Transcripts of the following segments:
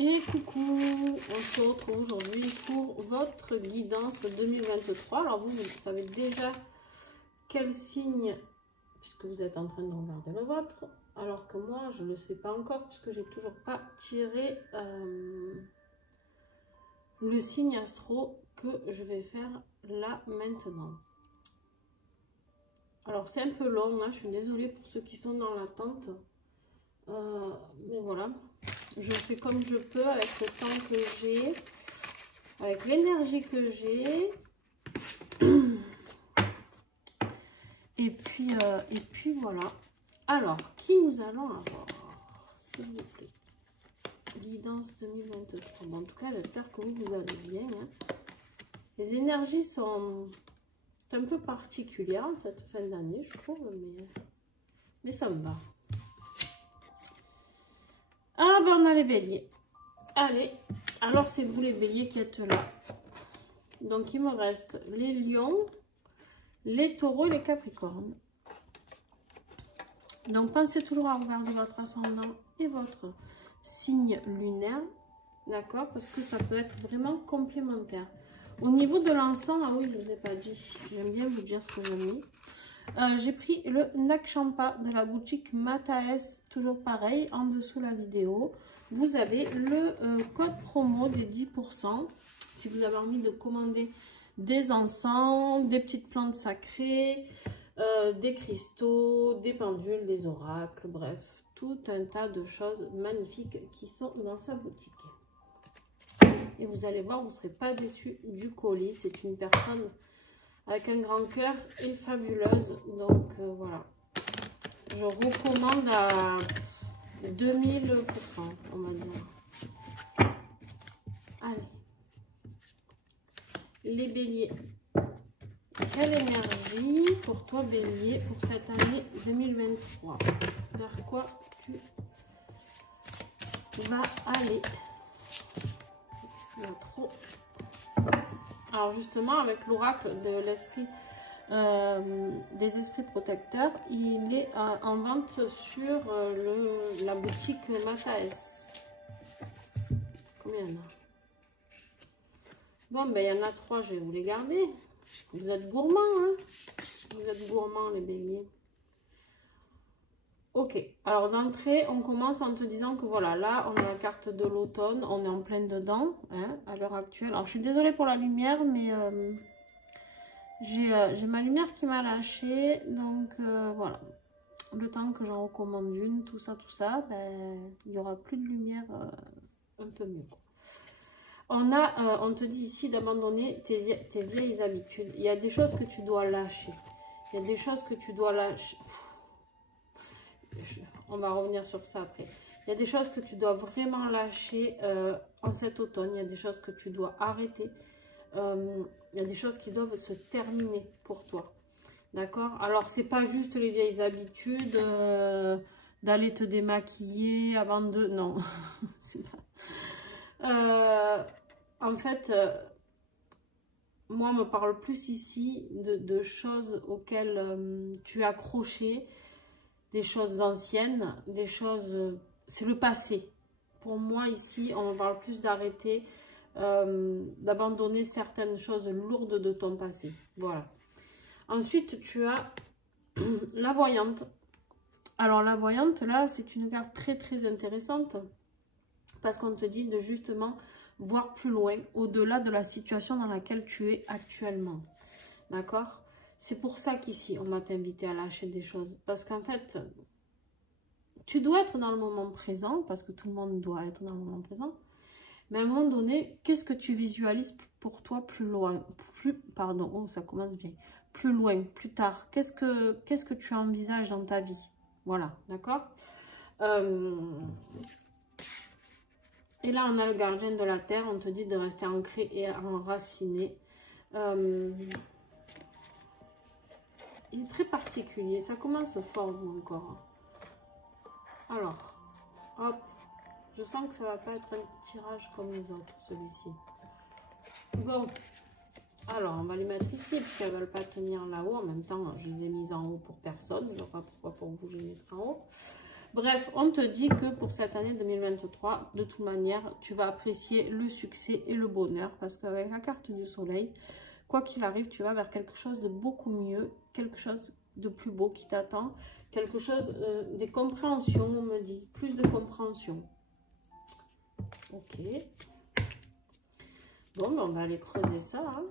Et coucou, on se retrouve aujourd'hui pour votre guidance 2023. Alors vous savez déjà quel signe, puisque vous êtes en train de regarder le vôtre, alors que moi je ne le sais pas encore, puisque j'ai toujours pas tiré le signe astro que je vais faire là maintenant. Alors c'est un peu long, hein, je suis désolée pour ceux qui sont dans l'attente, mais voilà. Je fais comme je peux avec le temps que j'ai, avec l'énergie que j'ai. Et puis voilà. Alors, qui nous allons avoir, s'il vous plaît? Guidance 2023. Bon, en tout cas, j'espère que vous allez bien. Hein. Les énergies sont un peu particulières en cette fin d'année, je trouve, mais ça me va. Ah ben, on a les béliers. Allez, alors c'est vous les béliers qui êtes là. Donc il me reste les lions, les taureaux et les capricornes. Donc pensez toujours à regarder votre ascendant et votre signe lunaire, d'accord, parce que ça peut être vraiment complémentaire. Au niveau de l'encens, ah oui, je ne vous ai pas dit, j'aime bien vous dire ce que j'ai mis. J'ai pris le Nakchampa de la boutique Mataes, toujours pareil, en dessous la vidéo. Vous avez le code promo des 10%. Si vous avez envie de commander des encens, des petites plantes sacrées, des cristaux, des pendules, des oracles, bref, tout un tas de choses magnifiques qui sont dans sa boutique. Et vous allez voir, vous ne serez pas déçus du colis. C'est une personne avec un grand cœur et fabuleuse. Donc voilà. Je recommande à 2000%, on va dire. Allez. Les béliers. Quelle énergie pour toi, bélier, pour cette année 2023? Vers quoi tu vas aller? Il y a trop. Alors justement, avec l'oracle de l'esprit, des esprits protecteurs, il est en vente sur la boutique Mataes. Combien il y en a? Bon, ben il y en a 3, je vais vous les garder. Vous êtes gourmands, hein? Vous êtes gourmands, les béliers. Ok, alors d'entrée, on commence en te disant que voilà, là, on a la carte de l'automne, on est en plein dedans, hein, à l'heure actuelle. Alors, je suis désolée pour la lumière, mais j'ai ma lumière qui m'a lâché, donc voilà. Le temps que j'en recommande une, tout ça, ben, il n'y aura plus de lumière un peu mieux, quoi. On te dit ici d'abandonner tes vieilles habitudes. Il y a des choses que tu dois lâcher. Il y a des choses que tu dois lâcher. On va revenir sur ça après. Il y a des choses que tu dois vraiment lâcher en cet automne. Il y a des choses que tu dois arrêter. Il y a des choses qui doivent se terminer pour toi. D'accord? Alors, c'est pas juste les vieilles habitudes d'aller te démaquiller avant de... Non. C'est pas... en fait, moi, on me parle plus ici de choses auxquelles tu es accroché, des choses anciennes, des choses... c'est le passé. Pour moi, ici, on me parle plus d'arrêter, d'abandonner certaines choses lourdes de ton passé. Voilà. Ensuite, tu as la voyante. Alors, la voyante, là, c'est une carte très, très intéressante parce qu'on te dit de justement voir plus loin, au-delà de la situation dans laquelle tu es actuellement. D'accord? C'est pour ça qu'ici, on va t'inviter à lâcher des choses. Parce qu'en fait, tu dois être dans le moment présent, parce que tout le monde doit être dans le moment présent. Mais à un moment donné, qu'est-ce que tu visualises pour toi plus loin? Pardon, oh, ça commence bien. Plus loin, plus tard. Qu'est-ce que tu envisages dans ta vie? Voilà, d'accord? Et là, on a le gardien de la terre. On te dit de rester ancré et enraciné. Il est très particulier. Ça commence fort, vous, encore. Alors, hop. Je sens que ça va pas être un tirage comme les autres, celui-ci. Bon. Alors, on va les mettre ici, puisqu'elles ne veulent pas tenir là-haut. En même temps, je les ai mises en haut pour personne. Je ne vois pas pourquoi pour vous, je les mettrai en haut. Bref, on te dit que pour cette année 2023, de toute manière, tu vas apprécier le succès et le bonheur. Parce qu'avec la carte du soleil, quoi qu'il arrive, tu vas vers quelque chose de beaucoup mieux, quelque chose de plus beau qui t'attend, quelque chose, des compréhensions, on me dit, plus de compréhension. Ok. Bon, ben on va aller creuser ça. Hein.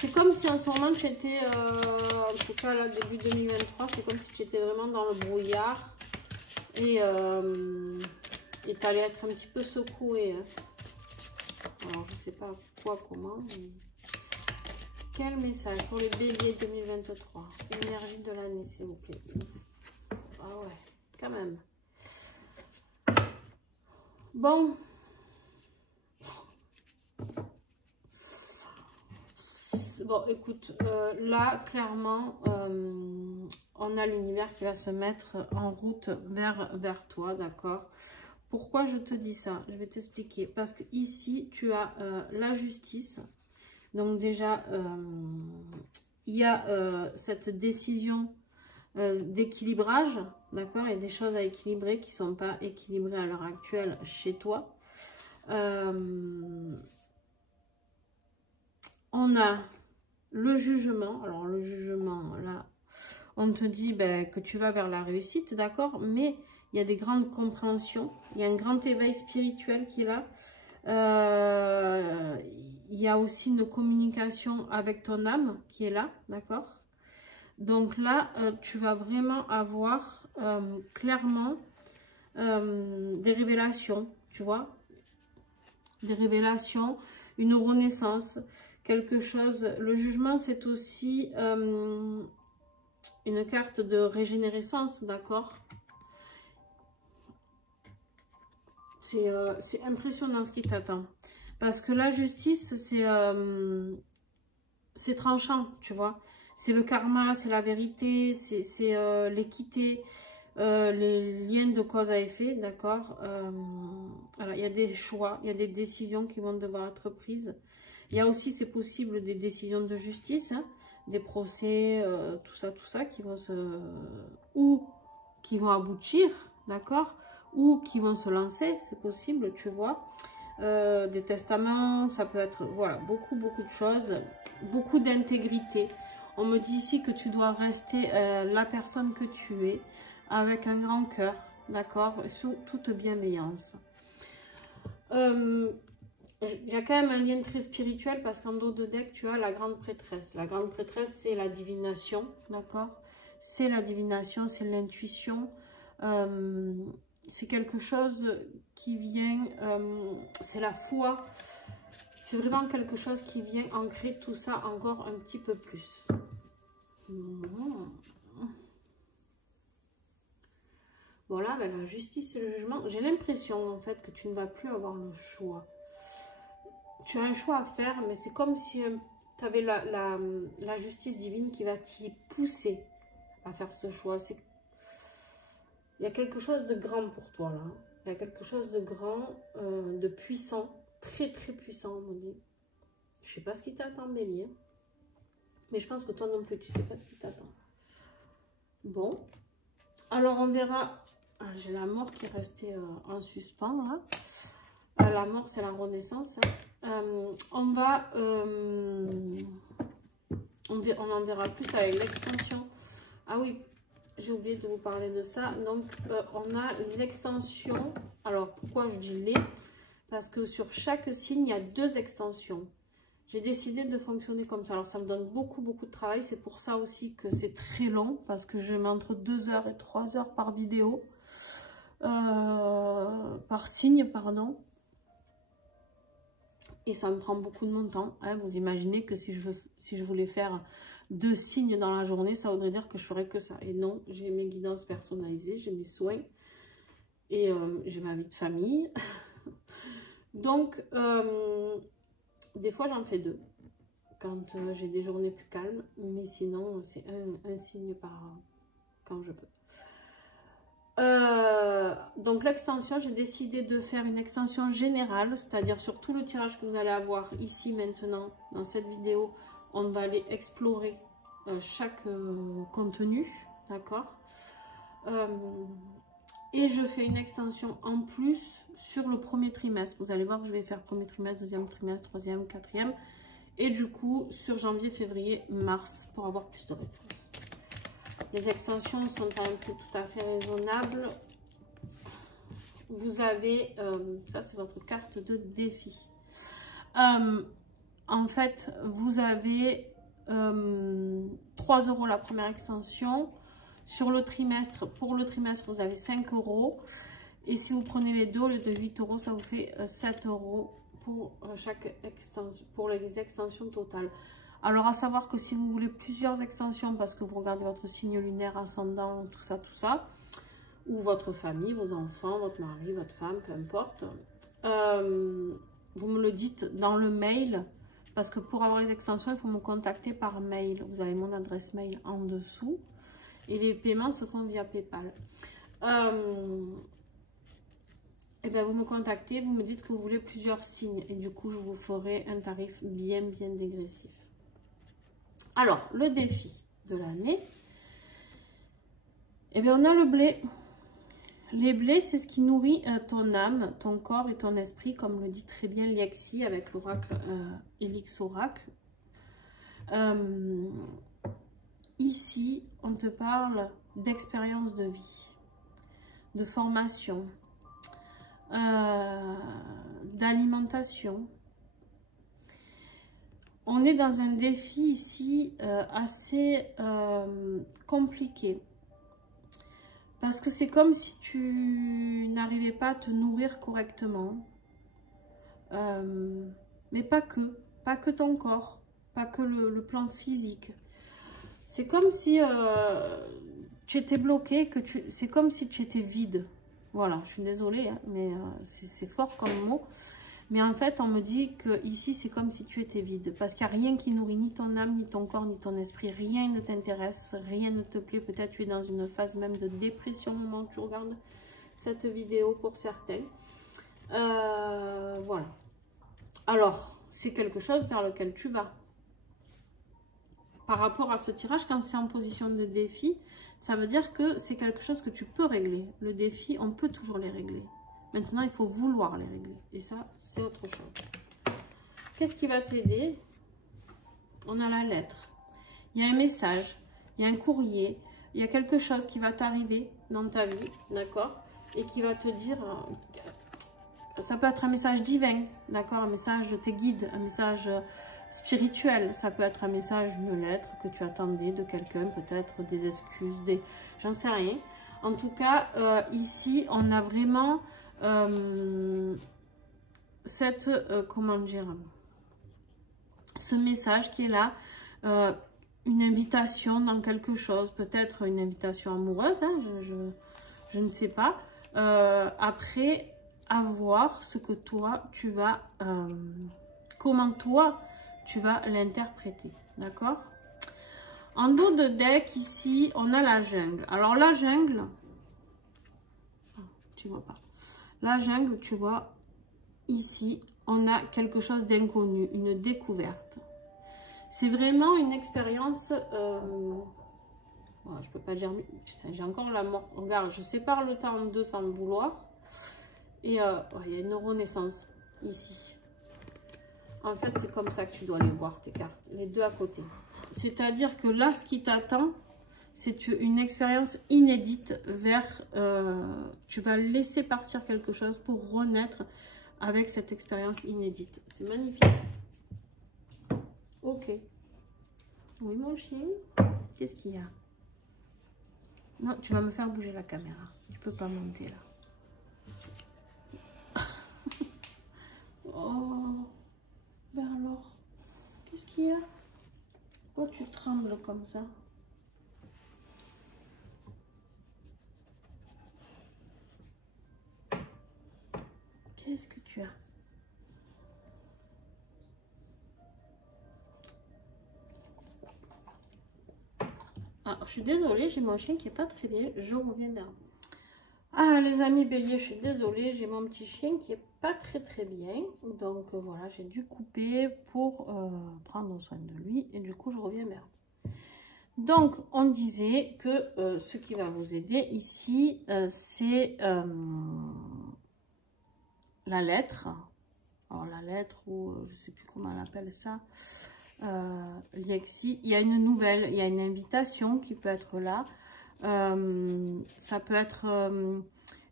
C'est comme si en ce moment tu étais, en tout cas là, début 2023, c'est comme si tu étais vraiment dans le brouillard et tu allais être un petit peu secoué. Hein. Alors, je sais pas quoi, comment. Mais... Quel message pour les béliers 2023? Énergie de l'année, s'il vous plaît. Ah ouais, quand même. Bon. Bon, écoute, là, clairement, on a l'univers qui va se mettre en route vers toi, d'accord? Pourquoi je te dis ça? Je vais t'expliquer. Parce que ici, tu as la justice. Donc déjà, il y a cette décision d'équilibrage, d'accord? Il y a des choses à équilibrer qui ne sont pas équilibrées à l'heure actuelle chez toi. On a le jugement. Alors le jugement, là, on te dit ben, que tu vas vers la réussite, d'accord? Mais il y a des grandes compréhensions. Il y a un grand éveil spirituel qui est là. Il y a aussi une communication avec ton âme qui est là, d'accord? Donc là, tu vas vraiment avoir clairement des révélations, tu vois? Des révélations, une renaissance, quelque chose. Le jugement, c'est aussi une carte de régénérescence, d'accord? C'est impressionnant ce qui t'attend. Parce que la justice, c'est tranchant, tu vois. C'est le karma, c'est la vérité, c'est l'équité, les liens de cause à effet, d'accord. Voilà, il y a des choix, il y a des décisions qui vont devoir être prises. Il y a aussi, c'est possible, des décisions de justice, hein, des procès, tout ça, qui vont ou qui vont aboutir, d'accord, ou qui vont se lancer, c'est possible, tu vois. Des testaments, ça peut être, voilà, beaucoup de choses, beaucoup d'intégrité. On me dit ici que tu dois rester la personne que tu es, avec un grand cœur, d'accord, sous toute bienveillance. Il y a quand même un lien très spirituel parce qu'en dos de deck, tu as la grande prêtresse. La grande prêtresse, c'est la divination, d'accord? C'est la divination, c'est l'intuition. C'est quelque chose qui vient, c'est la foi. C'est vraiment quelque chose qui vient ancrer tout ça encore un petit peu plus. Voilà, ben, la justice et le jugement. J'ai l'impression en fait que tu ne vas plus avoir le choix. Tu as un choix à faire, mais c'est comme si tu avais la justice divine qui va t'y pousser à faire ce choix. Il y a quelque chose de grand pour toi là. Il y a quelque chose de grand, de puissant, très puissant, on me dit. Je sais pas ce qui t'attend, Bélier. Mais je pense que toi non plus, tu sais pas ce qui t'attend. Bon. Alors on verra. Ah, j'ai la mort qui est restée en suspens là. La mort, c'est la renaissance. Hein. On en verra plus avec l'extension. Ah oui, j'ai oublié de vous parler de ça. Donc, on a l'extension. Alors, pourquoi je dis les? Parce que sur chaque signe, il y a 2 extensions. J'ai décidé de fonctionner comme ça. Alors, ça me donne beaucoup de travail. C'est pour ça aussi que c'est très long. Parce que je mets entre 2 heures et 3 heures par vidéo. Par signe, pardon. Et ça me prend beaucoup de mon temps. Hein. Vous imaginez que si je voulais faire 2 signes dans la journée, ça voudrait dire que je ferais que ça. Et non, j'ai mes guidances personnalisées, j'ai mes soins. Et j'ai ma vie de famille. Donc, des fois, j'en fais 2. Quand j'ai des journées plus calmes. Mais sinon, c'est un signe par quand je peux. Donc l'extension, j'ai décidé de faire une extension générale, c'est-à-dire sur tout le tirage que vous allez avoir ici maintenant, dans cette vidéo, on va aller explorer chaque contenu, d'accord. Et je fais une extension en plus sur le premier trimestre. Vous allez voir que je vais faire premier trimestre, deuxième trimestre, troisième, quatrième. Et du coup, sur janvier, février, mars, pour avoir plus de réponses. Les extensions sont un prix tout à fait raisonnable. Vous avez, ça c'est votre carte de défi. En fait, vous avez 3 € la première extension. Sur le trimestre, pour le trimestre, vous avez 5 €. Et si vous prenez les deux, au lieu de 8 €, ça vous fait 7 € pour chaque extension, pour les extensions totales. Alors, à savoir que si vous voulez plusieurs extensions, parce que vous regardez votre signe lunaire, ascendant, tout ça, ou votre famille, vos enfants, votre mari, votre femme, peu importe, vous me le dites dans le mail, parce que pour avoir les extensions, il faut me contacter par mail. Vous avez mon adresse mail en dessous. Et les paiements se font via PayPal. Et bien vous me contactez, vous me dites que vous voulez plusieurs signes. Et du coup, je vous ferai un tarif bien dégressif. Alors, le défi de l'année. Et bien on a le blé. Les blés, c'est ce qui nourrit ton âme, ton corps et ton esprit, comme le dit très bien Liexi avec l'oracle Elix Oracle. Ici, on te parle d'expérience de vie, de formation, d'alimentation. On est dans un défi ici assez compliqué. Parce que c'est comme si tu n'arrivais pas à te nourrir correctement. Mais pas que ton corps, pas que le plan physique. C'est comme si tu étais bloqué, c'est comme si tu étais vide. Voilà, je suis désolée, hein, mais c'est fort comme mot. Mais en fait, on me dit que ici c'est comme si tu étais vide. Parce qu'il n'y a rien qui nourrit ni ton âme, ni ton corps, ni ton esprit. Rien ne t'intéresse, rien ne te plaît. Peut-être tu es dans une phase même de dépression au moment où tu regardes cette vidéo pour certains. Voilà. Alors, c'est quelque chose vers lequel tu vas. Par rapport à ce tirage, quand c'est en position de défi, ça veut dire que c'est quelque chose que tu peux régler. Le défi, on peut toujours les régler. Maintenant, il faut vouloir les régler. Et ça, c'est autre chose. Qu'est-ce qui va t'aider? On a la lettre. Il y a un message, il y a un courrier, il y a quelque chose qui va t'arriver dans ta vie, d'accord? Et qui va te dire... ça peut être un message divin, d'accord? Un message de tes guides, un message... spirituel, ça peut être un message, une lettre que tu attendais de quelqu'un, peut-être des excuses, j'en sais rien. En tout cas, ici, on a vraiment cette, comment dire, ce message qui est là, une invitation dans quelque chose, peut-être une invitation amoureuse, hein, je ne sais pas. Après, à voir ce que toi, tu vas, comment toi, tu vas l'interpréter, d'accord? En dos de deck, ici, on a la jungle. Alors, la jungle, tu vois pas. La jungle, tu vois, ici, on a quelque chose d'inconnu, une découverte. C'est vraiment une expérience, je peux pas dire, putain, j'ai encore la mort. Regarde, je sépare le temps en deux sans le vouloir. Et il y a une renaissance ici. En fait, c'est comme ça que tu dois les voir, tes cartes, les deux à côté. C'est-à-dire que là, ce qui t'attend, c'est une expérience inédite vers... tu vas laisser partir quelque chose pour renaître avec cette expérience inédite. C'est magnifique. Ok. Oui, mon chien. Qu'est-ce qu'il y a? Non, tu vas me faire bouger la caméra. Tu peux pas monter là. Oh. Ben alors, qu'est-ce qu'il y a? Pourquoi tu trembles comme ça? Qu'est-ce que tu as? Ah, je suis désolée, j'ai mon chien qui est pas très bien. Je reviens vers vous. Ah, les amis béliers, je suis désolée, j'ai mon petit chien qui est pas très bien. Donc voilà, j'ai dû couper pour prendre soin de lui. Et du coup, je reviens vers vous. Donc, on disait que ce qui va vous aider ici, c'est la lettre. Alors, la lettre, ou je ne sais plus comment on appelle ça, l'IEXI. Il y a une nouvelle, il y a une invitation qui peut être là. Ça peut être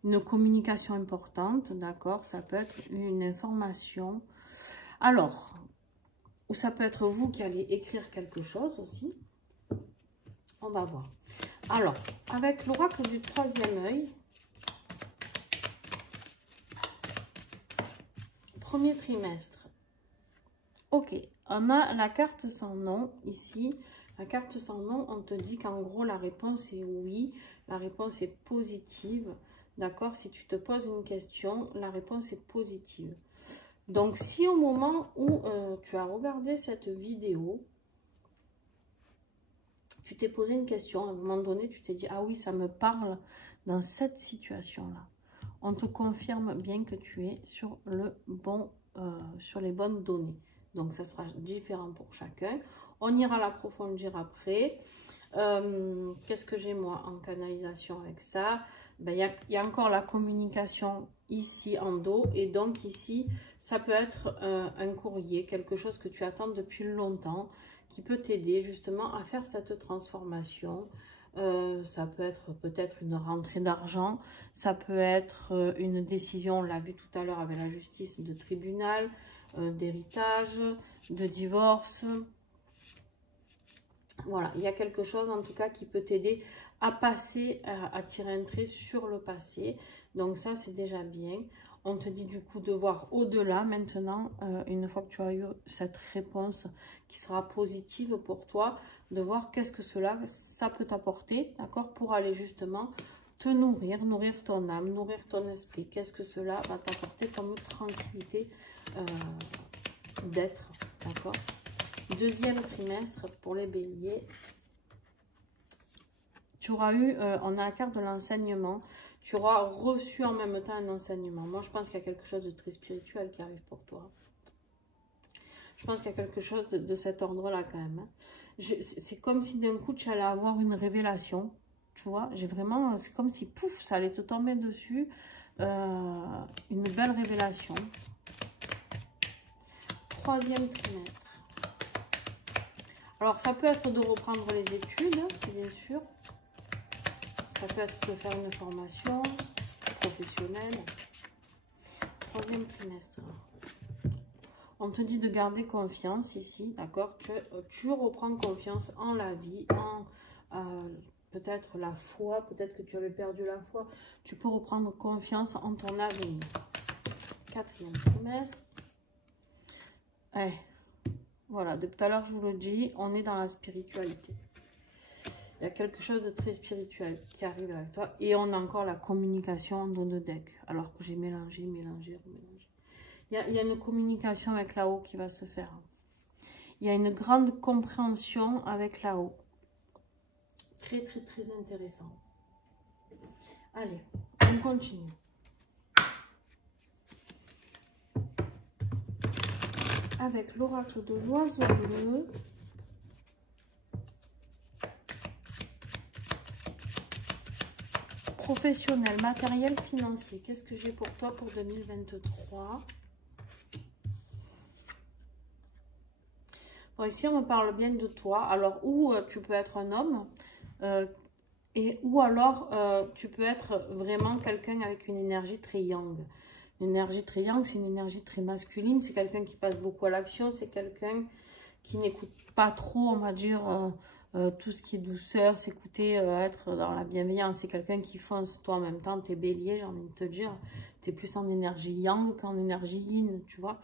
une communication importante, d'accord? Ça peut être une information. Alors, ou ça peut être vous qui allez écrire quelque chose aussi. On va voir. Alors, avec l'oracle du troisième œil, premier trimestre. Ok, on a la carte sans nom ici. La carte sans nom, on te dit qu'en gros, la réponse est oui. La réponse est positive. D'accord? Si tu te poses une question, la réponse est positive. Donc, si au moment où tu as regardé cette vidéo, tu t'es posé une question, à un moment donné, tu t'es dit, ah oui, ça me parle dans cette situation-là. On te confirme bien que tu es sur le bon, sur les bonnes données. Donc, ça sera différent pour chacun. On ira l'approfondir après. Qu'est-ce que j'ai, moi, en canalisation avec ça? Ben, il y a encore la communication ici en dos. Et donc, ici, ça peut être un courrier, quelque chose que tu attends depuis longtemps, qui peut t'aider justement à faire cette transformation. Ça peut être peut-être une rentrée d'argent, ça peut être une décision, on l'a vu tout à l'heure avec la justice, de tribunal, d'héritage, de divorce. Voilà, il y a quelque chose en tout cas qui peut t'aider à passer, à tirer un trait sur le passé. Donc ça, c'est déjà bien. On te dit du coup de voir au-delà maintenant, une fois que tu as eu cette réponse qui sera positive pour toi, de voir qu'est-ce que ça peut t'apporter, d'accord, pour aller justement te nourrir, nourrir ton âme, nourrir ton esprit. Qu'est-ce que cela va t'apporter comme tranquillité d'être, d'accord. Deuxième trimestre pour les béliers. Tu auras eu, on a la carte de l'enseignement. Tu auras reçu en même temps un enseignement. Moi, je pense qu'il y a quelque chose de très spirituel qui arrive pour toi. Je pense qu'il y a quelque chose de cet ordre-là quand même. Hein. C'est comme si d'un coup, tu allais avoir une révélation. Tu vois, j'ai vraiment, c'est comme si, pouf, ça allait te tomber dessus. Une belle révélation. Troisième trimestre. Alors, ça peut être de reprendre les études, bien sûr. Ça peut être de faire une formation professionnelle. Troisième trimestre. On te dit de garder confiance ici, d'accord? Tu reprends confiance en la vie, en peut-être la foi, peut-être que tu avais perdu la foi. Tu peux reprendre confiance en ton avenir. Quatrième trimestre. Voilà, depuis tout à l'heure, je vous le dis, on est dans la spiritualité. Il y a quelque chose de très spirituel qui arrive avec toi. Et on a encore la communication en dos de deck. Alors que j'ai mélangé. Il y a une communication avec là-haut qui va se faire. Il y a une grande compréhension avec là-haut. Très, très, très intéressant. Allez, on continue. Avec l'oracle de l'oiseau bleu. Professionnel, matériel, financier. Qu'est-ce que j'ai pour toi pour 2023? Bon, ici, on me parle bien de toi. Alors, ou tu peux être un homme, ou alors tu peux être vraiment quelqu'un avec une énergie très yang. Une énergie très yang, c'est une énergie très masculine. C'est quelqu'un qui passe beaucoup à l'action. C'est quelqu'un qui n'écoute pas trop, on va dire, tout ce qui est douceur, s'écouter, être dans la bienveillance. C'est quelqu'un qui fonce. Toi, en même temps, tu es bélier, j'ai envie de te dire. Tu es plus en énergie yang qu'en énergie yin, tu vois.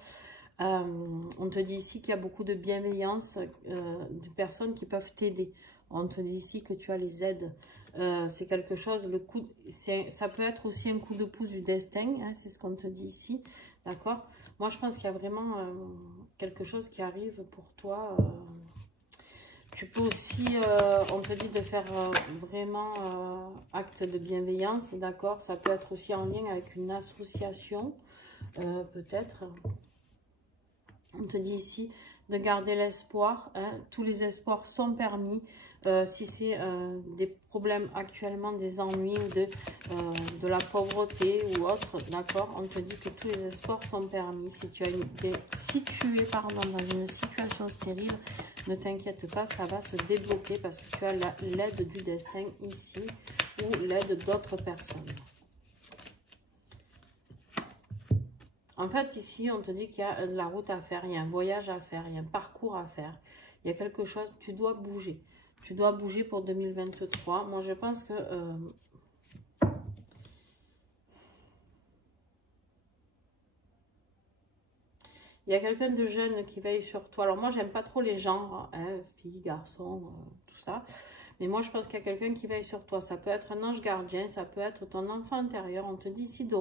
On te dit ici qu'il y a beaucoup de bienveillance, de personnes qui peuvent t'aider. On te dit ici que tu as les aides. C'est quelque chose, ça peut être aussi un coup de pouce du destin, hein, c'est ce qu'on te dit ici, d'accord? Moi, je pense qu'il y a vraiment quelque chose qui arrive pour toi. Tu peux aussi, on te dit de faire vraiment acte de bienveillance, d'accord? Ça peut être aussi en lien avec une association, peut-être. On te dit ici de garder l'espoir. Hein. Tous les espoirs sont permis. Si c'est des problèmes actuellement, des ennuis ou de la pauvreté ou autre, d'accord, on te dit que tous les espoirs sont permis. Si tu es dans une situation stérile, ne t'inquiète pas, ça va se débloquer parce que tu as l'aide du destin ici ou l'aide d'autres personnes. En fait, ici, on te dit qu'il y a de la route à faire, il y a un voyage à faire, il y a un parcours à faire. Il y a quelque chose, tu dois bouger. Tu dois bouger pour 2023. Moi, je pense que... il y a quelqu'un de jeune qui veille sur toi. Alors, moi, j'aime pas trop les genres, hein, filles, garçons, tout ça. Mais moi, je pense qu'il y a quelqu'un qui veille sur toi. Ça peut être un ange gardien, ça peut être ton enfant intérieur. On te dit ici de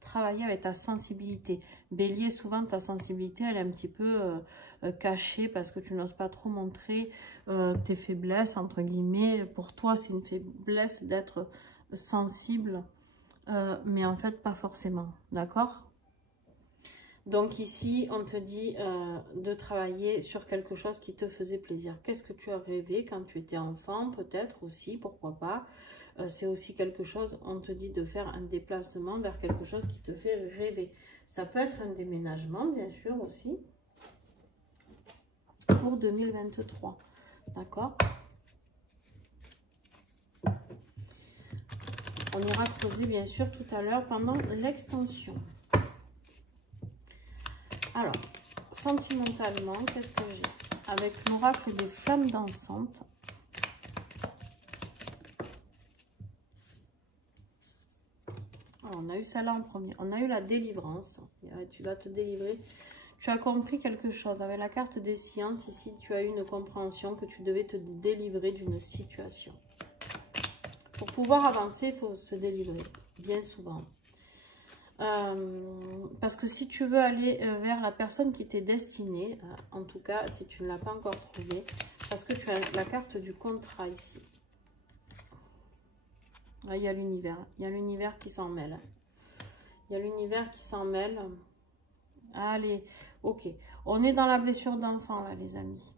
travailler avec ta sensibilité. Bélier, souvent, ta sensibilité, elle est un petit peu cachée parce que tu n'oses pas trop montrer tes faiblesses, entre guillemets. Pour toi, c'est une faiblesse d'être sensible, mais en fait, pas forcément. D'accord ? Donc ici, on te dit de travailler sur quelque chose qui te faisait plaisir. Qu'est-ce que tu as rêvé quand tu étais enfant? Peut-être aussi, pourquoi pas. C'est aussi quelque chose, on te dit de faire un déplacement vers quelque chose qui te fait rêver. Ça peut être un déménagement, bien sûr, aussi, pour 2023. D'accord? On ira creuser, bien sûr, tout à l'heure pendant l'extension. Alors, sentimentalement, qu'est-ce que j'ai? Avec l'oracle des flammes dansantes. Alors, on a eu ça là en premier. On a eu la délivrance. Tu vas te délivrer. Tu as compris quelque chose. Avec la carte des sciences, ici, tu as eu une compréhension que tu devais te délivrer d'une situation. Pour pouvoir avancer, il faut se délivrer, bien souvent. Parce que si tu veux aller vers la personne qui t'est destinée, en tout cas si tu ne l'as pas encore trouvé, parce que tu as la carte du contrat ici. Ah, il y a l'univers qui s'en mêle. Il y a l'univers qui s'en mêle. Allez, ok. On est dans la blessure d'enfant là, les amis.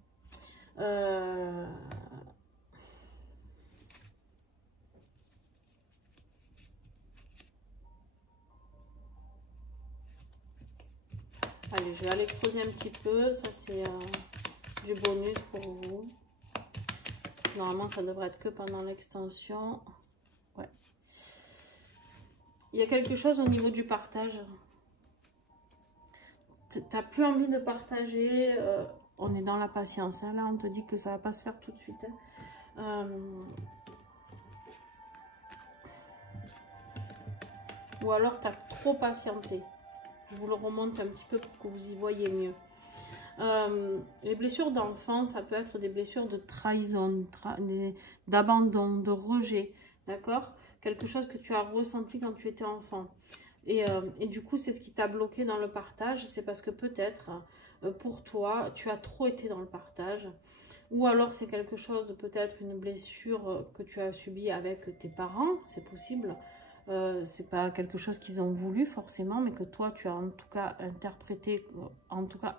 Allez, je vais aller creuser un petit peu. Ça, c'est du bonus pour vous. Normalement, ça devrait être que pendant l'extension. Ouais. Il y a quelque chose au niveau du partage. Tu n'as plus envie de partager. On est dans la patience. Hein. Là, on te dit que ça ne va pas se faire tout de suite. Hein. Ou alors, tu as trop patienté. Je vous le remonte un petit peu pour que vous y voyez mieux. Les blessures d'enfant, ça peut être des blessures de trahison, d'abandon, de rejet, d'accord? Quelque chose que tu as ressenti quand tu étais enfant. Et du coup, c'est ce qui t'a bloqué dans le partage. C'est parce que peut-être, pour toi, tu as trop été dans le partage. Ou alors, c'est quelque chose, peut-être une blessure que tu as subie avec tes parents, c'est possible. C'est pas quelque chose qu'ils ont voulu forcément, mais que toi tu as en tout cas interprété, en tout cas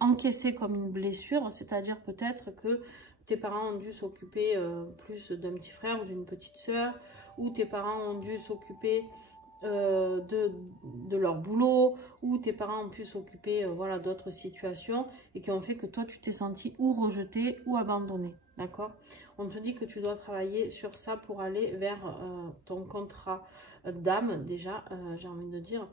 encaissé comme une blessure, c'est-à-dire peut-être que tes parents ont dû s'occuper plus d'un petit frère ou d'une petite sœur, ou tes parents ont dû s'occuper de leur boulot, ou tes parents ont pu s'occuper voilà, d'autres situations et qui ont fait que toi tu t'es senti ou rejeté ou abandonné, d'accord? On te dit que tu dois travailler sur ça pour aller vers ton contrat d'âme déjà, j'ai envie de dire,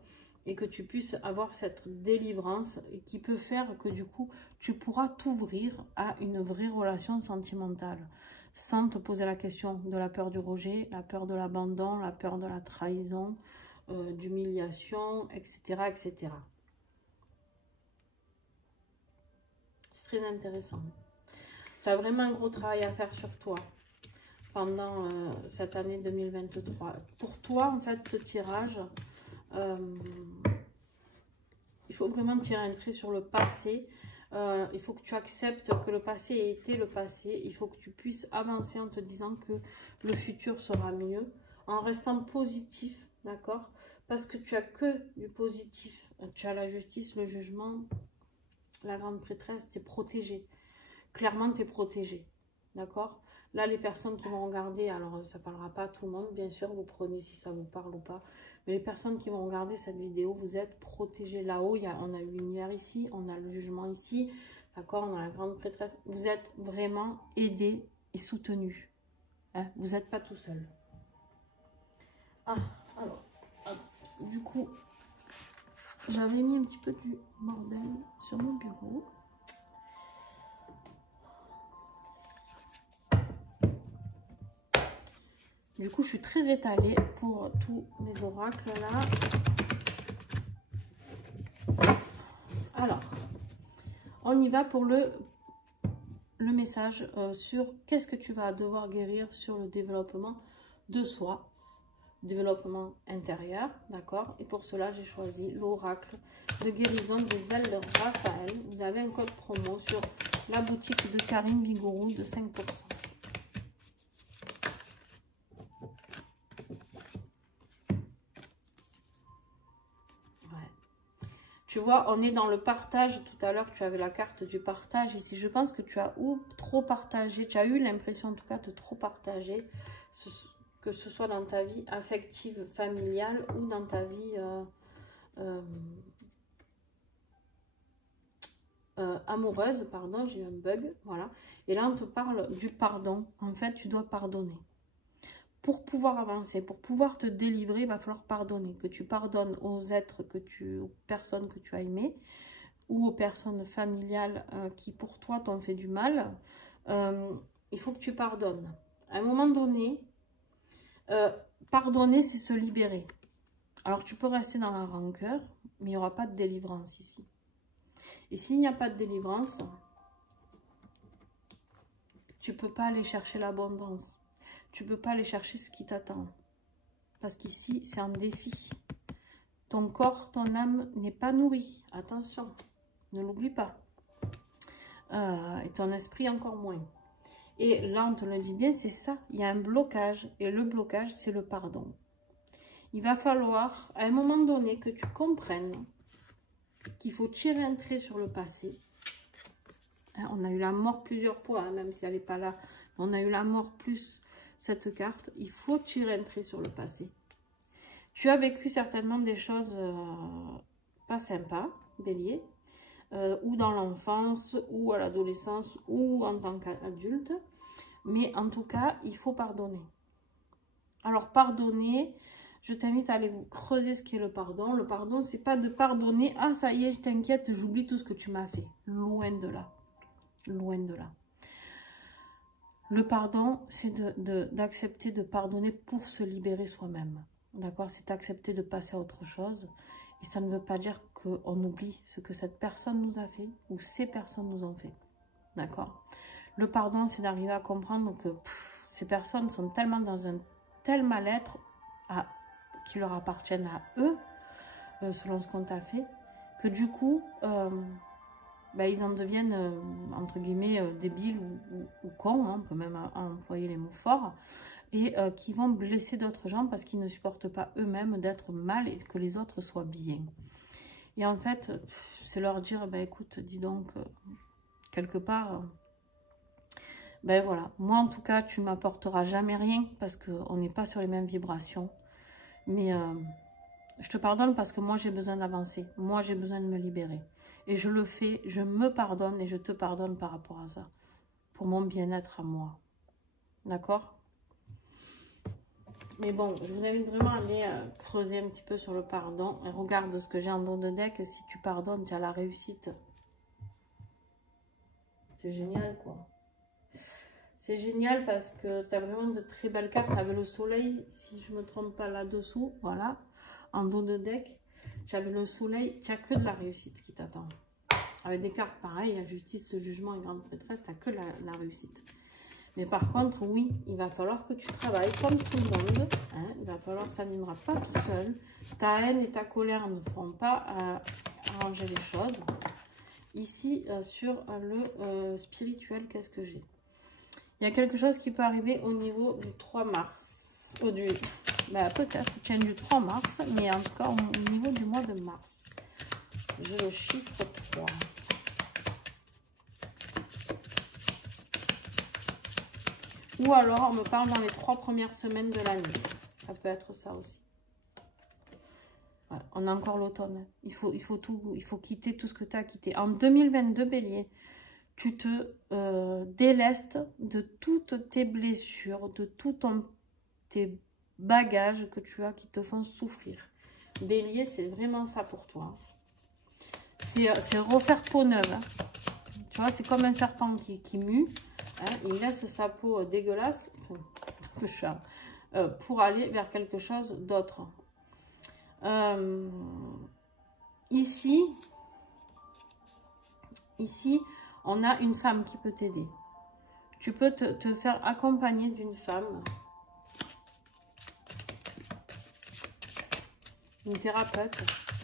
et que tu puisses avoir cette délivrance qui peut faire que du coup tu pourras t'ouvrir à une vraie relation sentimentale sans te poser la question de la peur du rejet, la peur de l'abandon, la peur de la trahison, d'humiliation, etc., etc. C'est très intéressant. Tu as vraiment un gros travail à faire sur toi pendant cette année 2023. Pour toi, en fait, ce tirage, il faut vraiment tirer un trait sur le passé. Il faut que tu acceptes que le passé ait été le passé. Il faut que tu puisses avancer en te disant que le futur sera mieux, en restant positif, d'accord? Parce que tu as que du positif. Tu as la justice, le jugement. la grande prêtresse, tu es protégée. Clairement, tu es protégée. D'accord? Là, les personnes qui vont regarder, alors ça ne parlera pas à tout le monde, bien sûr, vous prenez si ça vous parle ou pas. Mais les personnes qui vont regarder cette vidéo, vous êtes protégés là-haut. On a eu l'univers ici, on a le jugement ici, d'accord? On a la grande prêtresse. Vous êtes vraiment aidés et soutenus. Hein? Vous n'êtes pas tout seul. Ah, alors, parce que du coup, j'avais mis un petit peu du bordel sur mon bureau. Du coup, je suis très étalée pour tous mes oracles là. Alors, on y va pour le message sur qu'est-ce que tu vas devoir guérir sur le développement de soi, développement intérieur, d'accord? Et pour cela, j'ai choisi l'oracle de guérison des ailes de Raphaël. Vous avez un code promo sur la boutique de Karine Vigouroux de 5%. Tu vois, on est dans le partage. Tout à l'heure, tu avais la carte du partage. Ici, je pense que tu as trop partagé. Tu as eu l'impression, en tout cas, de trop partager. Que ce soit dans ta vie affective, familiale ou dans ta vie amoureuse. Pardon, j'ai eu un bug. Voilà. Et là, on te parle du pardon. En fait, tu dois pardonner. Pour pouvoir avancer, pour pouvoir te délivrer, il va falloir pardonner. Que tu pardonnes aux êtres, aux personnes que tu as aimées, ou aux personnes familiales qui pour toi t'ont fait du mal. Il faut que tu pardonnes. À un moment donné, pardonner, c'est se libérer. Alors tu peux rester dans la rancœur, mais il n'y aura pas de délivrance ici. Et s'il n'y a pas de délivrance, tu ne peux pas aller chercher l'abondance. Tu ne peux pas aller chercher ce qui t'attend. Parce qu'ici, c'est un défi. Ton corps, ton âme n'est pas nourri. Attention, ne l'oublie pas. Et ton esprit encore moins. Et là, on te le dit bien, c'est ça. Il y a un blocage. Et le blocage, c'est le pardon. Il va falloir, à un moment donné, que tu comprennes qu'il faut tirer un trait sur le passé. Hein, on a eu la mort plusieurs fois, hein, même si elle n'est pas là. On a eu la mort plus cette carte. Il faut tirer un trait sur le passé. Tu as vécu certainement des choses pas sympas, bélier, ou dans l'enfance, ou à l'adolescence, ou en tant qu'adulte. Mais en tout cas, il faut pardonner. Alors, pardonner, je t'invite à aller vous creuser ce qu'est le pardon. Le pardon, c'est pas de pardonner. Ah, ça y est, t'inquiète, j'oublie tout ce que tu m'as fait. Loin de là. Loin de là. Le pardon, c'est d'accepter de pardonner pour se libérer soi-même. D'accord? C'est accepter de passer à autre chose. Et ça ne veut pas dire qu'on oublie ce que cette personne nous a fait ou ces personnes nous ont fait. D'accord? Le pardon, c'est d'arriver à comprendre que ces personnes sont tellement dans un tel mal-être qui leur appartiennent à eux, selon ce qu'on t'a fait, que du coup, ils en deviennent, entre guillemets, débiles ou cons, hein, on peut même employer les mots forts, et qui vont blesser d'autres gens parce qu'ils ne supportent pas eux-mêmes d'être mal et que les autres soient bien. Et en fait, c'est leur dire, écoute, dis donc, quelque part, voilà, moi en tout cas, tu ne m'apporteras jamais rien parce qu'on n'est pas sur les mêmes vibrations. Mais je te pardonne parce que moi, j'ai besoin d'avancer. Moi, j'ai besoin de me libérer. Et je le fais, je me pardonne et je te pardonne par rapport à ça. Pour mon bien-être à moi. D'accord? Mais bon, je vous invite vraiment à aller creuser un petit peu sur le pardon. Et regarde ce que j'ai en dos de deck. Et si tu pardonnes, tu as la réussite. C'est génial, quoi. C'est génial parce que tu as vraiment de très belles cartes. Tu avais le soleil, si je ne me trompe pas, là-dessous. Voilà, en dos de deck. J'avais le soleil. Tu n'as que de la réussite qui t'attend. Avec des cartes pareilles, la justice, le jugement et grande prêtresse, tu n'as que la réussite. Mais par contre, oui, il va falloir que tu travailles comme tout le monde. Hein, il va falloir que ça n'ira pas tout seul. Ta haine et ta colère ne feront pas arranger les choses. Ici, sur le spirituel, qu'est-ce que j'ai? Il y a quelque chose qui peut arriver au niveau du 3 mars. Peut-être, tiens, du 3 mars, mais en tout cas au niveau du mois de mars. J'ai le chiffre 3. Ou alors, on me parle dans les 3 premières semaines de l'année. Ça peut être ça aussi. Ouais, on a encore l'automne. Il faut quitter tout ce que tu as quitté. En 2022, Bélier, tu te délestes de toutes tes blessures, de tous tes bagages que tu as qui te font souffrir. Bélier, c'est vraiment ça pour toi. C'est refaire peau neuve. Hein. Tu vois, c'est comme un serpent qui mue. Hein, il laisse sa peau dégueulasse, un peu chère, pour aller vers quelque chose d'autre. Ici, on a une femme qui peut t'aider. Tu peux te faire accompagner d'une femme. Une thérapeute,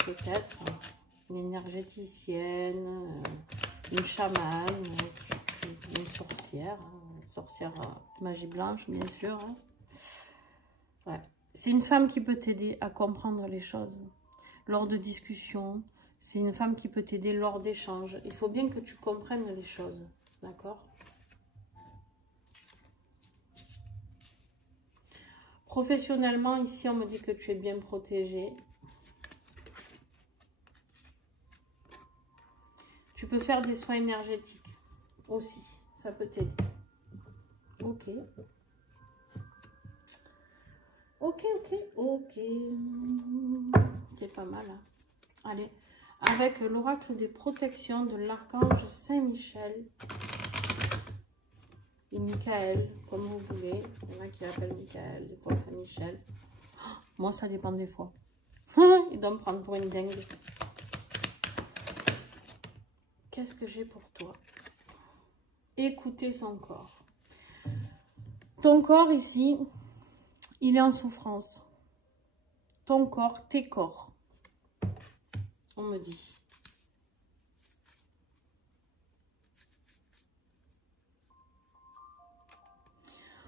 peut-être. Une énergéticienne. Une chamane. Une sorcière. Sorcière magie blanche, bien sûr. Hein. Ouais. C'est une femme qui peut t'aider à comprendre les choses lors de discussions. C'est une femme qui peut t'aider lors d'échanges. Il faut bien que tu comprennes les choses. D'accord? Professionnellement, ici, on me dit que tu es bien protégé. Tu peux faire des soins énergétiques aussi. Ça peut t'aider. Ok. Ok. C'est pas mal. Hein. Allez, avec l'oracle des protections de l'archange Saint-Michel et Michael, comme vous voulez. Il y en a qui l'appellent Michael, des fois Saint-Michel. Moi, ça dépend des fois. Il doit me prendre pour une dingue. Qu'est-ce que j'ai pour toi? Écoutez son corps. Ton corps ici, il est en souffrance. Ton corps, tes corps. On me dit.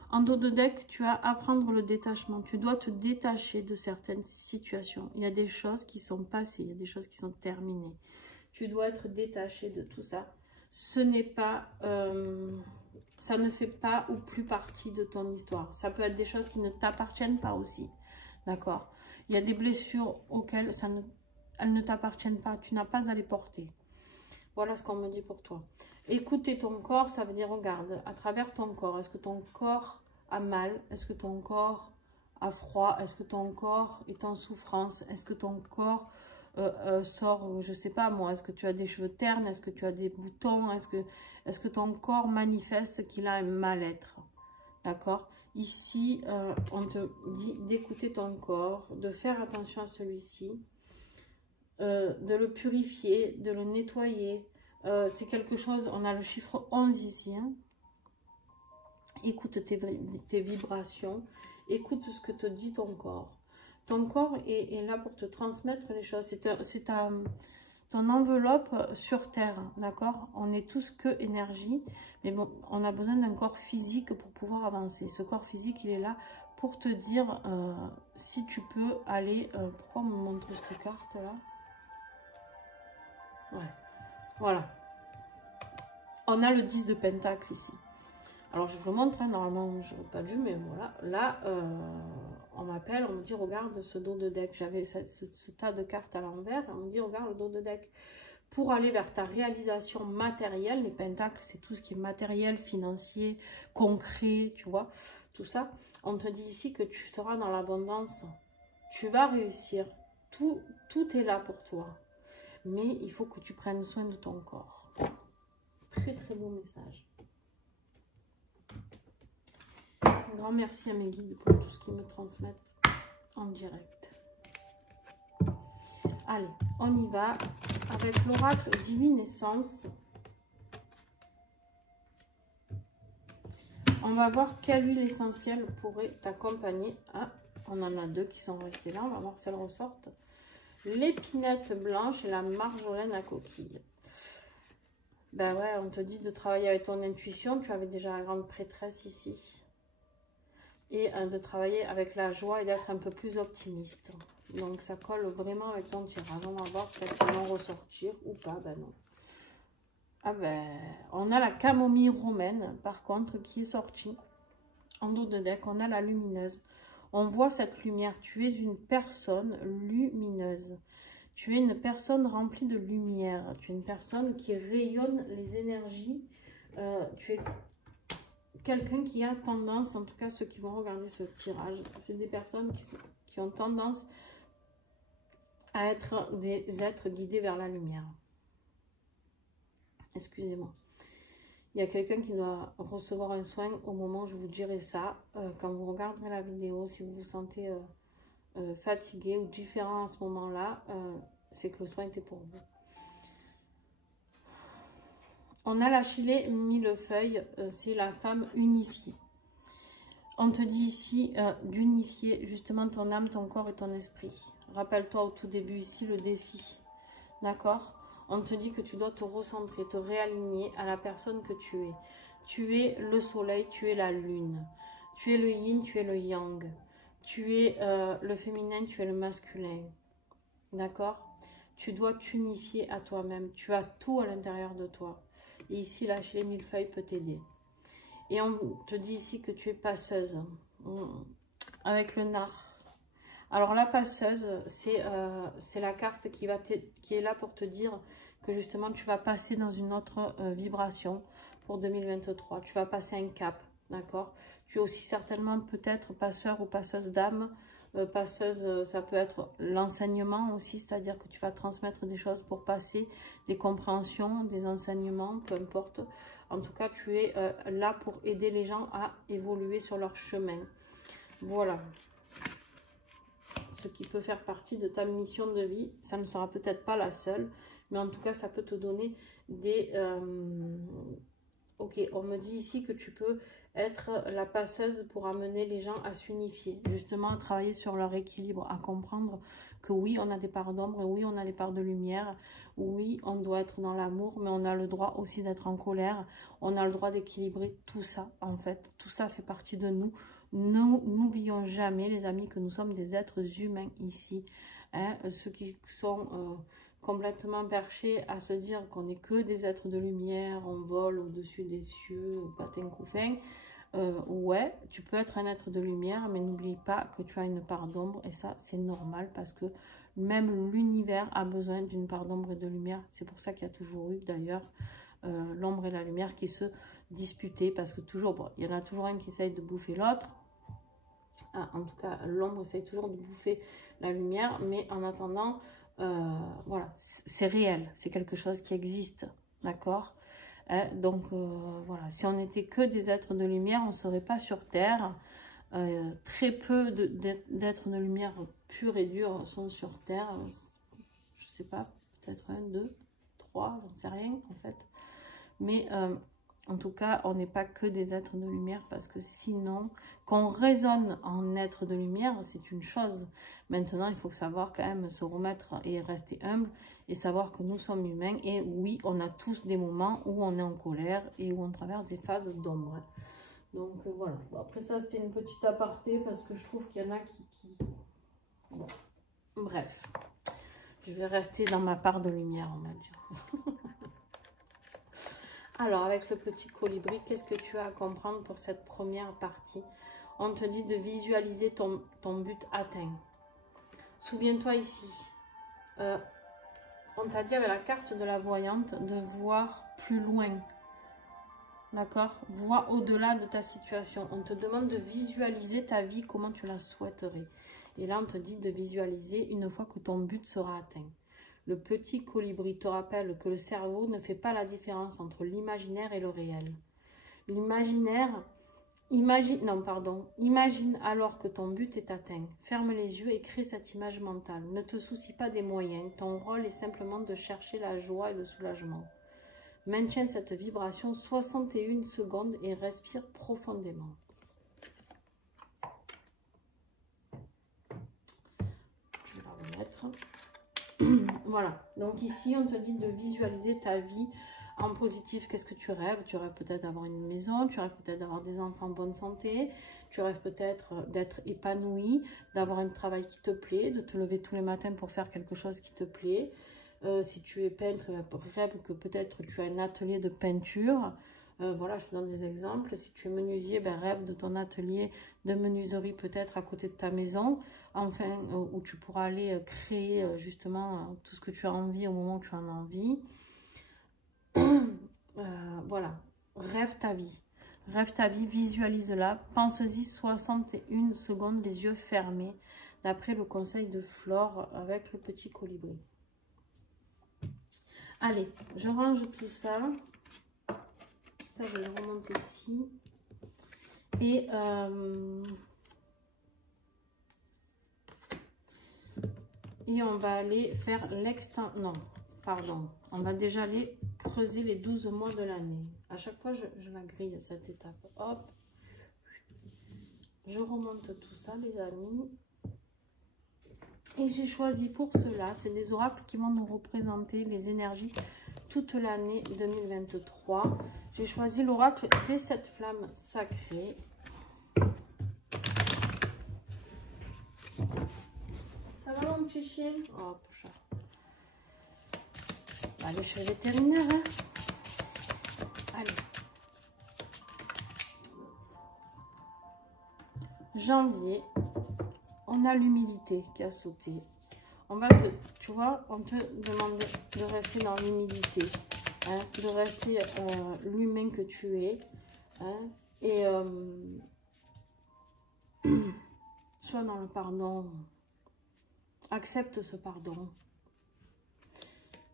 En dos de deck, tu as à apprendre le détachement. Tu dois te détacher de certaines situations. Il y a des choses qui sont passées, il y a des choses qui sont terminées. Tu dois être détaché de tout ça. Ce n'est pas... ça ne fait pas ou plus partie de ton histoire. Ça peut être des choses qui ne t'appartiennent pas aussi. D'accord? Il y a des blessures auxquelles elles ne t'appartiennent pas. Tu n'as pas à les porter. Voilà ce qu'on me dit pour toi. Écouter ton corps, ça veut dire, regarde, à travers ton corps, est-ce que ton corps a mal? Est-ce que ton corps a froid? Est-ce que ton corps est en souffrance? Est-ce que ton corps sort, je sais pas moi, est-ce que tu as des cheveux ternes? Est-ce que tu as des boutons? Est-ce que ton corps manifeste qu'il a un mal-être? D'accord? Ici, on te dit d'écouter ton corps, de faire attention à celui-ci, de le purifier, de le nettoyer. C'est quelque chose, on a le chiffre 11 ici. Hein. Écoute tes vibrations, écoute ce que te dit ton corps. Ton corps est là pour te transmettre les choses. C'est ton enveloppe sur Terre, d'accord? On est tous que énergie, mais bon, on a besoin d'un corps physique pour pouvoir avancer. Ce corps physique, il est là pour te dire si tu peux aller... pourquoi on me montre cette carte-là? Ouais, voilà. On a le 10 de Pentacle ici. Alors, je vous montre, hein, normalement, je n'ai pas vu, mais voilà. Là, on m'appelle, on me dit, regarde ce dos de deck. J'avais ce tas de cartes à l'envers. On me dit, regarde le dos de deck. Pour aller vers ta réalisation matérielle, les pentacles, c'est tout ce qui est matériel, financier, concret, tu vois, tout ça. On te dit ici que tu seras dans l'abondance. Tu vas réussir. Tout est là pour toi. Mais il faut que tu prennes soin de ton corps. Très, très beau message. Un grand merci à mes guides pour tout ce qu'ils me transmettent en direct. Allez, on y va avec l'oracle Divine Essence. On va voir quelle huile essentielle pourrait t'accompagner. Ah, on en a deux qui sont restés là. On va voir si elles ressortent. L'épinette blanche et la marjolaine à coquille. Ben ouais, on te dit de travailler avec ton intuition. Tu avais déjà la grande prêtresse ici. Et de travailler avec la joie et d'être un peu plus optimiste. Donc ça colle vraiment avec ton tirage. On va voir peut-être qu'ils vont ressortir ou pas. Ben non. Ah ben, on a la camomille romaine par contre qui est sortie. en dos de deck, on a la lumineuse. On voit cette lumière. Tu es une personne lumineuse. Tu es une personne remplie de lumière. Tu es une personne qui rayonne les énergies. Tu es quelqu'un qui a tendance, en tout cas ceux qui vont regarder ce tirage, c'est des personnes qui ont tendance à être des êtres guidés vers la lumière. Excusez-moi. Il y a quelqu'un qui doit recevoir un soin au moment où je vous dirai ça. Quand vous regarderez la vidéo, si vous vous sentez fatigué ou différent à ce moment-là, c'est que le soin était pour vous. On a lâché les millefeuilles, c'est la femme unifiée. On te dit ici d'unifier justement ton âme, ton corps et ton esprit. Rappelle-toi au tout début ici le défi, d'accord? On te dit que tu dois te recentrer, te réaligner à la personne que tu es. Tu es le soleil, tu es la lune. Tu es le yin, tu es le yang. Tu es le féminin, tu es le masculin. D'accord? Tu dois t'unifier à toi-même. Tu as tout à l'intérieur de toi. Et ici, lâcher les millefeuilles peut t'aider. Et on te dit ici que tu es passeuse. Avec le nar. Alors la passeuse, c'est la carte qui est là pour te dire que justement tu vas passer dans une autre vibration pour 2023. Tu vas passer un cap, d'accord? Tu es aussi certainement peut-être passeur ou passeuse d'âme. Passeuse, ça peut être l'enseignement aussi, c'est-à-dire que tu vas transmettre des choses pour passer des compréhensions, des enseignements, peu importe. En tout cas, tu es là pour aider les gens à évoluer sur leur chemin. Voilà. Ce qui peut faire partie de ta mission de vie. Ça ne sera peut-être pas la seule, mais en tout cas, ça peut te donner des... Ok, on me dit ici que tu peux être la passeuse pour amener les gens à s'unifier, justement à travailler sur leur équilibre, à comprendre que oui, on a des parts d'ombre, et oui, on a des parts de lumière, oui, on doit être dans l'amour, mais on a le droit aussi d'être en colère, on a le droit d'équilibrer tout ça, en fait, tout ça fait partie de nous. N'oublions jamais, les amis, que nous sommes des êtres humains ici, hein, ceux qui sont... complètement perché à se dire qu'on n'est que des êtres de lumière, on vole au-dessus des cieux, patin couffin. Ouais, tu peux être un être de lumière, mais n'oublie pas que tu as une part d'ombre, et ça, c'est normal, parce que même l'univers a besoin d'une part d'ombre et de lumière. C'est pour ça qu'il y a toujours eu, d'ailleurs, l'ombre et la lumière qui se disputaient, parce que toujours, bon, il y en a toujours un qui essaye de bouffer l'autre. Ah, en tout cas, l'ombre essaye toujours de bouffer la lumière, mais en attendant... voilà, c'est réel, c'est quelque chose qui existe, d'accord? Donc, voilà, si on n'était que des êtres de lumière, on ne serait pas sur Terre. Très peu d'êtres de lumière purs et durs sont sur Terre. Je sais pas, peut-être 1, 2, 3, j'en sais rien, en fait. Mais... en tout cas, on n'est pas que des êtres de lumière, parce que sinon, qu'on raisonne en être de lumière, c'est une chose. Maintenant, il faut savoir quand même se remettre et rester humble et savoir que nous sommes humains. Et oui, on a tous des moments où on est en colère et où on traverse des phases d'ombre. Donc voilà. Bon, après ça, c'était une petite aparté parce que je trouve qu'il y en a qui... Bon. Bref, je vais rester dans ma part de lumière, on va dire. Alors, avec le petit colibri, qu'est-ce que tu as à comprendre pour cette première partie? On te dit de visualiser ton but atteint. Souviens-toi ici, on t'a dit avec la carte de la voyante de voir plus loin. D'accord? Vois au-delà de ta situation. On te demande de visualiser ta vie, comment tu la souhaiterais. Et là, on te dit de visualiser une fois que ton but sera atteint. Le petit colibri te rappelle que le cerveau ne fait pas la différence entre l'imaginaire et le réel. L'imaginaire, imagine alors que ton but est atteint. Ferme les yeux et crée cette image mentale. Ne te soucie pas des moyens. Ton rôle est simplement de chercher la joie et le soulagement. Maintiens cette vibration 61 secondes et respire profondément. Je vais la remettre. Voilà, donc ici on te dit de visualiser ta vie en positif. Qu'est-ce que tu rêves? Tu rêves peut-être d'avoir une maison, tu rêves peut-être d'avoir des enfants en bonne santé, tu rêves peut-être d'être épanoui, d'avoir un travail qui te plaît, de te lever tous les matins pour faire quelque chose qui te plaît. Si tu es peintre, rêve que peut-être tu as un atelier de peinture. Voilà, je te donne des exemples. Si tu es menuisier, ben, rêve de ton atelier de menuiserie peut-être à côté de ta maison. Enfin, où tu pourras aller créer justement tout ce que tu as envie au moment où tu en as envie. Voilà, rêve ta vie. Rêve ta vie, visualise-la. Pense-y 61 secondes, les yeux fermés, d'après le conseil de Flore avec le petit colibri. Allez, je range tout ça. Ça, je vais le remonter ici. Et on va aller faire l'extension. Non, pardon. On va déjà aller creuser les 12 mois de l'année. À chaque fois, je la grille, cette étape. Hop. Je remonte tout ça, les amis. Et j'ai choisi pour cela, c'est des oracles qui vont nous représenter les énergies toute l'année 2023. J'ai choisi l'oracle des 7 flammes sacrées. Ça va mon petit chien? Oh, chat. On va aller chez le vétérinaire. Hein. Allez. Janvier. On a l'humilité qui a sauté. On va te, tu vois, on te demande de rester dans l'humilité, hein, de rester l'humain que tu es, hein, et sois dans le pardon, accepte ce pardon.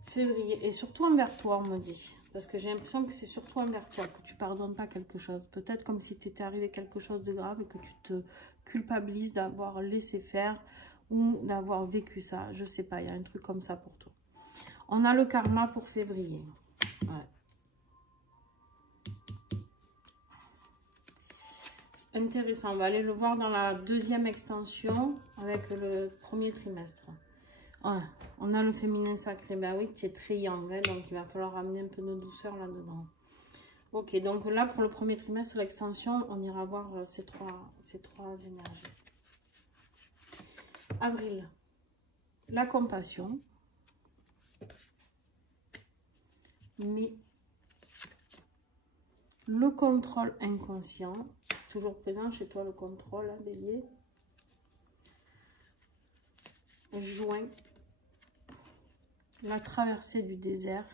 Février, et surtout envers toi, on me dit, parce que j'ai l'impression que c'est surtout envers toi que tu pardonnes pas quelque chose, peut-être comme si t'était arrivé quelque chose de grave et que tu te culpabilises d'avoir laissé faire ou d'avoir vécu ça, je sais pas, il y a un truc comme ça pour toi. On a le karma pour février. Ouais. Intéressant, on va aller le voir dans la deuxième extension avec le premier trimestre. Ouais. On a le féminin sacré, ben oui, tu es très yang, hein, donc il va falloir amener un peu de douceur là-dedans. Ok, donc là pour le premier trimestre, l'extension, on ira voir ces trois énergies. Avril, la compassion. Mais le contrôle inconscient, toujours présent chez toi le contrôle, hein, bélier. Juin, la traversée du désert.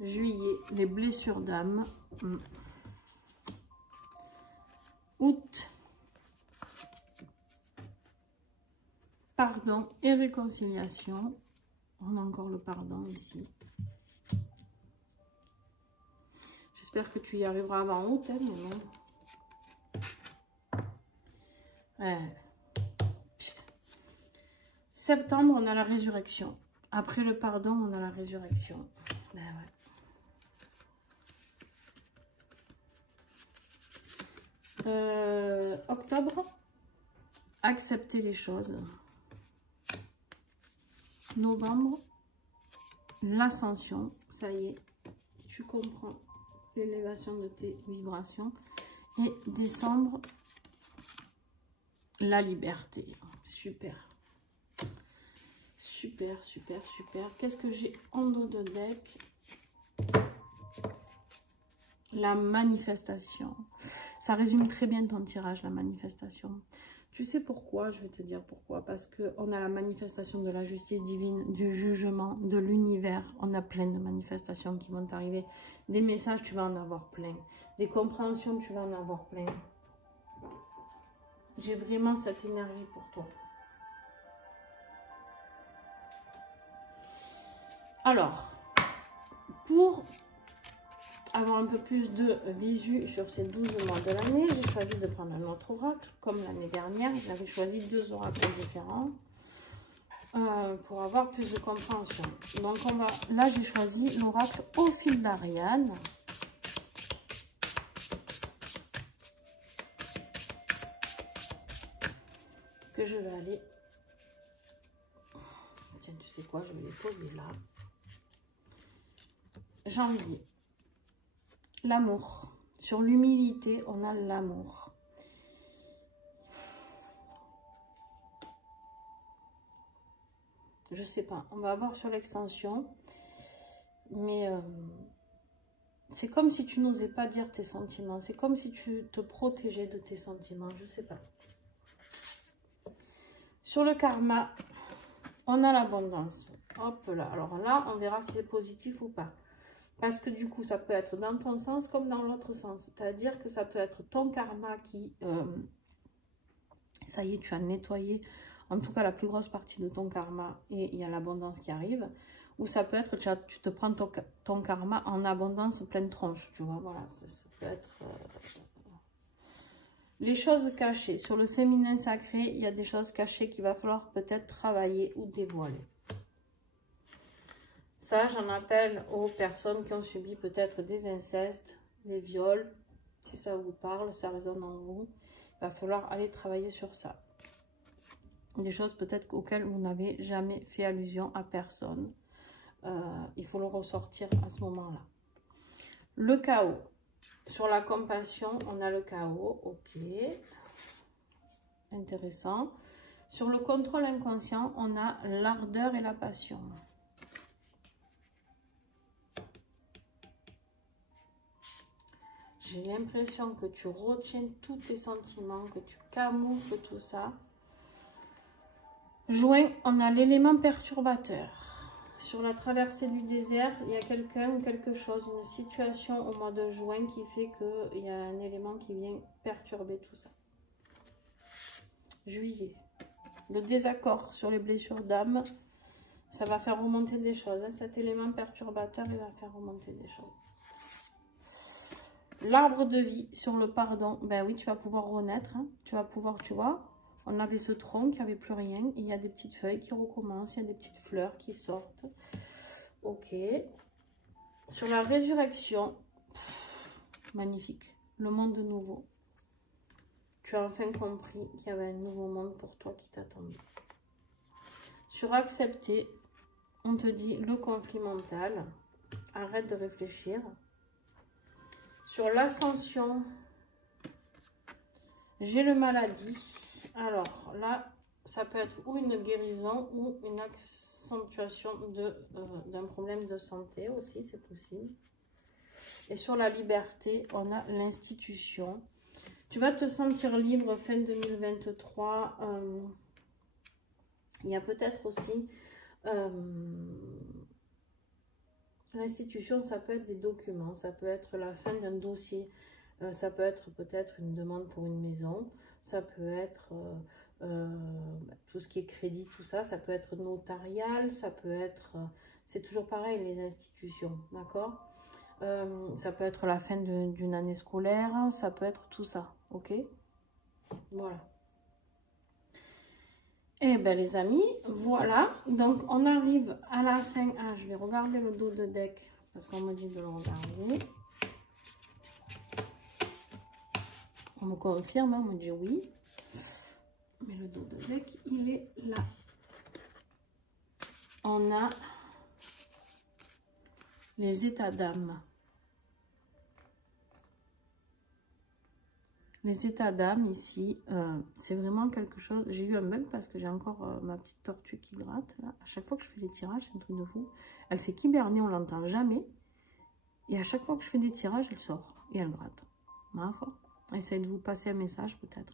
Juillet, les blessures d'âme. Août, pardon et réconciliation. On a encore le pardon ici. J'espère que tu y arriveras avant août, hein, mais non. Ouais. Septembre, on a la résurrection. Après le pardon, on a la résurrection. Ben ouais. Octobre, accepter les choses. Novembre, l'ascension, ça y est, tu comprends l'élévation de tes vibrations. Et décembre, la liberté. Super. Super, super, super. Qu'est-ce que j'ai en dos de deck? La manifestation. Ça résume très bien ton tirage, la manifestation. Tu sais pourquoi? Je vais te dire pourquoi. Parce qu'on a la manifestation de la justice divine, du jugement, de l'univers. On a plein de manifestations qui vont t'arriver. Des messages, tu vas en avoir plein. Des compréhensions, tu vas en avoir plein. J'ai vraiment cette énergie pour toi. Alors, pour avoir un peu plus de visu sur ces 12 mois de l'année, j'ai choisi de prendre un autre oracle. Comme l'année dernière, j'avais choisi 2 oracles différents pour avoir plus de compréhension. Donc, là, j'ai choisi l'oracle au fil d'Ariane. Que je vais aller... Tiens, tu sais quoi, je vais les poser là. Janvier. L'amour. Sur l'humilité, on a l'amour. Je sais pas. On va voir sur l'extension. Mais c'est comme si tu n'osais pas dire tes sentiments. C'est comme si tu te protégeais de tes sentiments. Je sais pas. Sur le karma, on a l'abondance. Hop là. Alors là, on verra si c'est positif ou pas. Parce que du coup, ça peut être dans ton sens comme dans l'autre sens. C'est-à-dire que ça peut être ton karma qui... ça y est, tu as nettoyé, en tout cas, la plus grosse partie de ton karma. Et il y a l'abondance qui arrive. Ou ça peut être que tu te prends ton karma en abondance pleine tronche. Tu vois, voilà. Ça peut être... Les choses cachées. Sur le féminin sacré, il y a des choses cachées qu'il va falloir peut-être travailler ou dévoiler. Ça, j'en appelle aux personnes qui ont subi peut-être des incestes, des viols. Si ça vous parle, ça résonne en vous. Il va falloir aller travailler sur ça. Des choses peut-être auxquelles vous n'avez jamais fait allusion à personne. Il faut le ressortir à ce moment-là. Le chaos. Sur la compassion, on a le chaos. Ok. Intéressant. Sur le contrôle inconscient, on a l'ardeur et la passion. J'ai l'impression que tu retiens tous tes sentiments, que tu camoufles tout ça. Joint, on a l'élément perturbateur. Sur la traversée du désert, il y a quelqu'un ou quelque chose, une situation au mois de juin qui fait qu'il y a un élément qui vient perturber tout ça. Juillet. Le désaccord sur les blessures d'âme, ça va faire remonter des choses. Cet élément perturbateur, il va faire remonter des choses. L'arbre de vie sur le pardon, ben oui, tu vas pouvoir renaître, hein. Tu vas pouvoir, tu vois, on avait ce tronc qui n'avait plus rien, et il y a des petites feuilles qui recommencent, il y a des petites fleurs qui sortent. Ok. Sur la résurrection, magnifique, le monde nouveau. Tu as enfin compris qu'il y avait un nouveau monde pour toi qui t'attendait. Sur accepter, on te dit le conflit mental, arrête de réfléchir. Sur l'ascension, j'ai le maladie. Alors là, ça peut être ou une guérison ou une accentuation d'un problème de santé aussi, c'est possible. Et sur la liberté, on a l'institution. Tu vas te sentir libre fin 2023. Il y a peut-être aussi... l'institution, ça peut être des documents, ça peut être la fin d'un dossier, ça peut être peut-être une demande pour une maison, ça peut être tout ce qui est crédit, tout ça, ça peut être notarial, ça peut être, c'est toujours pareil les institutions, d'accord? Ça peut être la fin d'une année scolaire, ça peut être tout ça, ok? Voilà. Eh bien les amis, voilà, donc on arrive à la fin. Ah, je vais regarder le dos de deck, parce qu'on me dit de le regarder. On me confirme, on me dit oui. Mais le dos de deck, il est là. On a les états d'âme. Les états d'âme ici, c'est vraiment quelque chose... J'ai eu un bug parce que j'ai encore ma petite tortue qui gratte. Là. À chaque fois que je fais les tirages, c'est un truc de fou. Elle fait qu'hiberner, on l'entend jamais. Et à chaque fois que je fais des tirages, elle sort et elle gratte. Ma foi. Essayez de vous passer un message peut-être.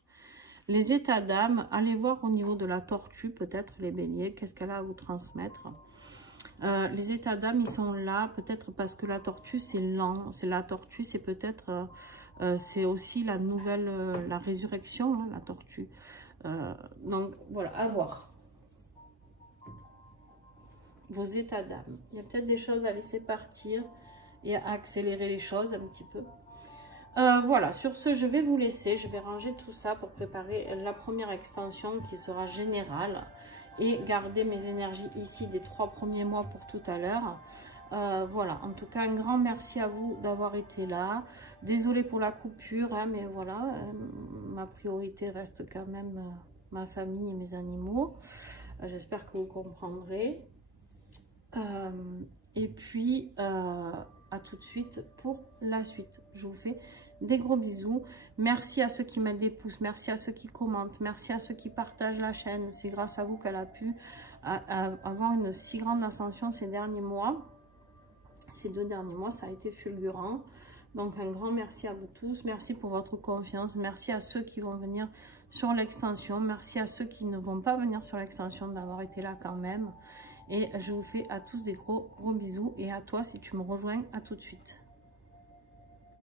Les états d'âme, allez voir au niveau de la tortue, peut-être les béliers, qu'est-ce qu'elle a à vous transmettre. Les états d'âme, ils sont là, peut-être parce que la tortue, c'est lent. C'est la tortue, c'est peut-être... c'est aussi la nouvelle, la résurrection, hein, la tortue. Donc, voilà, à voir. Vos états d'âme. Il y a peut-être des choses à laisser partir et à accélérer les choses un petit peu. Voilà, sur ce, je vais vous laisser. Je vais ranger tout ça pour préparer la première extension qui sera générale. Et garder mes énergies ici des 3 premiers mois pour tout à l'heure. Voilà, en tout cas, un grand merci à vous d'avoir été là. Désolée pour la coupure, hein, mais voilà, ma priorité reste quand même ma famille et mes animaux. J'espère que vous comprendrez. Et puis, à tout de suite pour la suite. Je vous fais des gros bisous. Merci à ceux qui mettent des pouces, merci à ceux qui commentent, merci à ceux qui partagent la chaîne. C'est grâce à vous qu'elle a pu avoir une si grande ascension ces derniers mois. Ces 2 derniers mois, ça a été fulgurant. Donc, un grand merci à vous tous. Merci pour votre confiance. Merci à ceux qui vont venir sur l'extension. Merci à ceux qui ne vont pas venir sur l'extension d'avoir été là quand même. Et je vous fais à tous des gros bisous. Et à toi, si tu me rejoins, à tout de suite.